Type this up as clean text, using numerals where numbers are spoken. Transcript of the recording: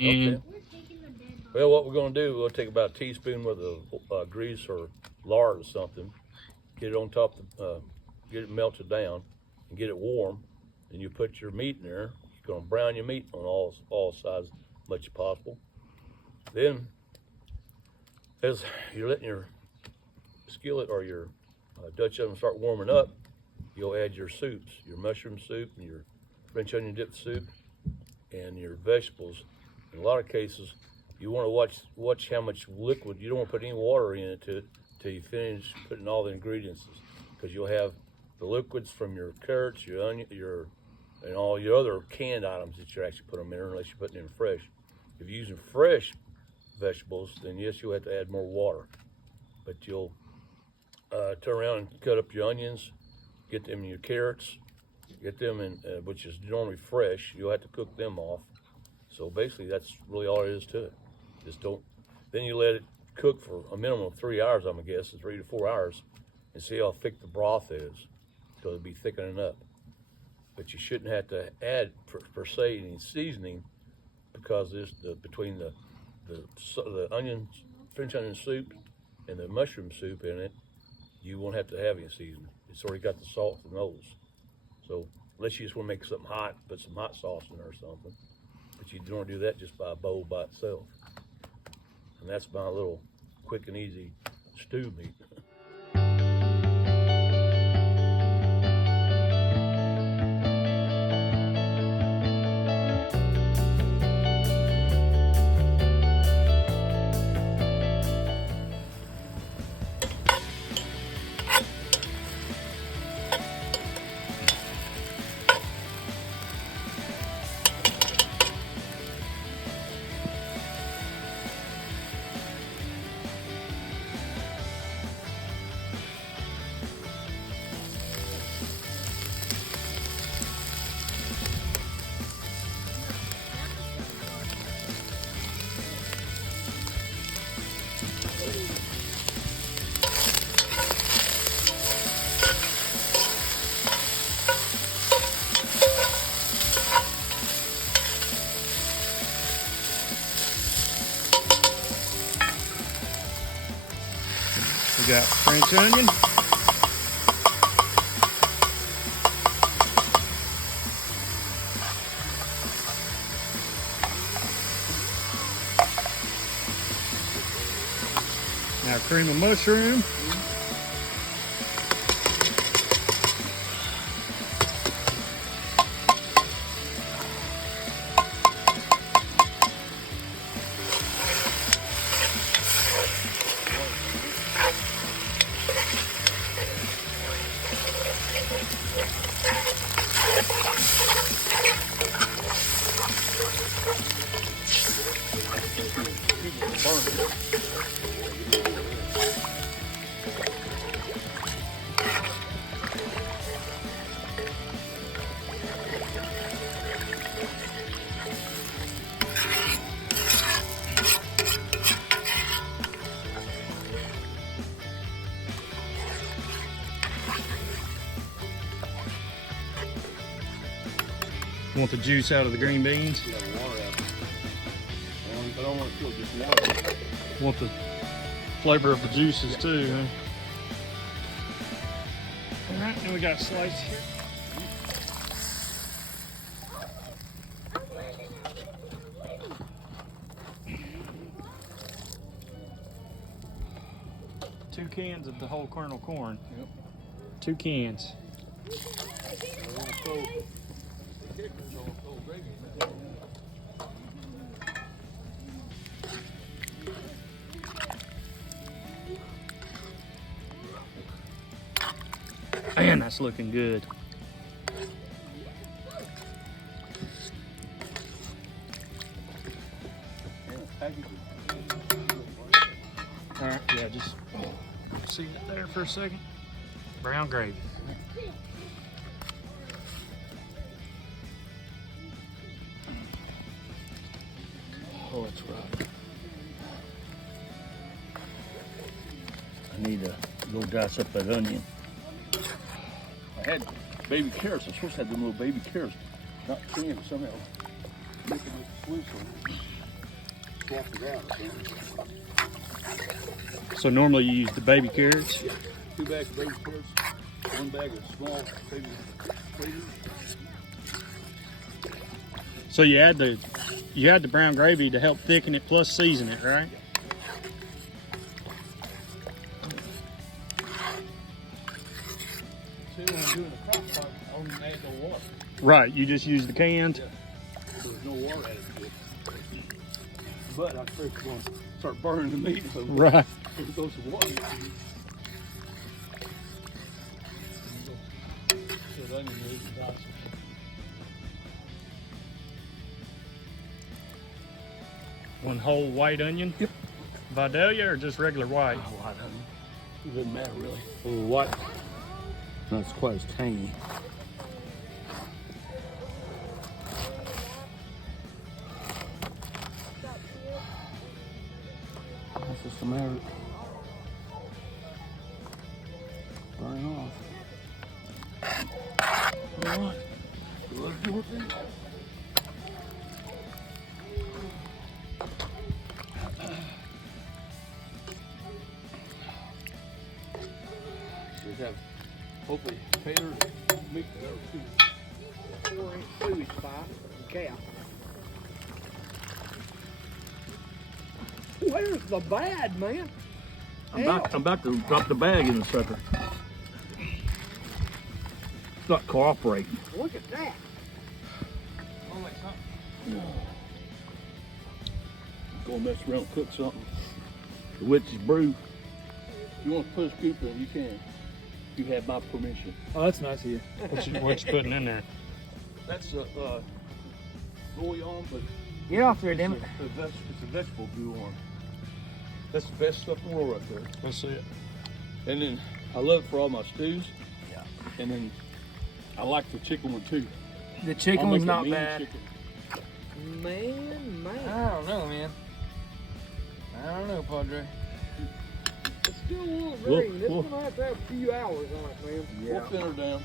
Okay. Well, what we're going to do, we'll take about a teaspoon worth of grease or lard or something, get it on top, get it melted down, and get it warm. And you put your meat in there. You're going to brown your meat on all sides as much as possible. Then, as you're letting your skillet or your Dutch oven start warming up, you'll add your soups, your mushroom soup and your French onion dip soup and your vegetables. In a lot of cases, you want to watch how much liquid. You don't want to put any water in it till you finish putting all the ingredients, because you'll have the liquids from your carrots, your onion, and all your other canned items that you're actually putting them in, unless you're putting in fresh. If you're using fresh vegetables, then yes, you'll have to add more water. But you'll turn around and cut up your onions, get them in your carrots, get them in, which is normally fresh. You'll have to cook them off. So basically, that's really all it is to it. Just don't. Then you let it cook for a minimum of 3 hours. I'm gonna guess 3 to 4 hours, and see how thick the broth is, because it'll be thickening up. But you shouldn't have to add per se any seasoning, because between the onions, French onion soup, and the mushroom soup in it, you won't have to have any seasoning. It's already got the salt and those. So unless you just want to make something hot, put some hot sauce in there or something. But you don't want to do that just by a bowl by itself. And that's my little quick and easy stew meat. We got French onion. Now cream of mushroom. Want the juice out of the green beans? Yeah, water out. I don't want to feel just water. Want the flavor of the juices too, huh? All right, and we got sliced here. Two cans of the whole kernel corn. Yep. 2 cans. Man, that's looking good. All right, yeah, just see it there for a second. Brown gravy. Oh, that's right. I need to go dice up that onion. I had baby carrots. I'm supposed to have them little baby carrots, not canned somehow. Making it sweet. swap it out. So normally you use the baby carrots? Yeah, 2 bags of baby carrots, 1 bag of small baby potatoes. So you add the brown gravy to help thicken it plus season it, right? See, when I'm doing the crock pot, I don't even add no water. Right, you just use the canned? Yeah. So there's no water added to it. But I'm afraid it's going to start burning the meat. So Right. If it goes to water, so the onion is nice. One whole white onion? Yep. Vidalia or just regular white? White onion. It doesn't matter really. Oh, white. Not quite as tangy. That's just a matter of burning off. All right. Let's do it then. Should have hopefully taters, meat, whatever too. 4-inch suey spot and cow. Where's the bad, man? I'm about to drop the bag in the sucker. It's not cooperating. Look at that. Go mess around and cook something. The witch's brew. If you want to put a scoop in, you can. You have my permission. Oh, that's nice of you. What you putting in there? That's a bouillon, but Get off there, damn it. it's a vegetable bouillon. That's the best stuff in the world right there. Let's see it. And then I love it for all my stews. Yeah. And then I like the chicken one too. The I'll chicken make was a not mean bad. chicken. Man. I don't know, man. I don't know, Padre. It's still a little Well, green. This well. one might have to have a few hours on it, man. We'll thin her down.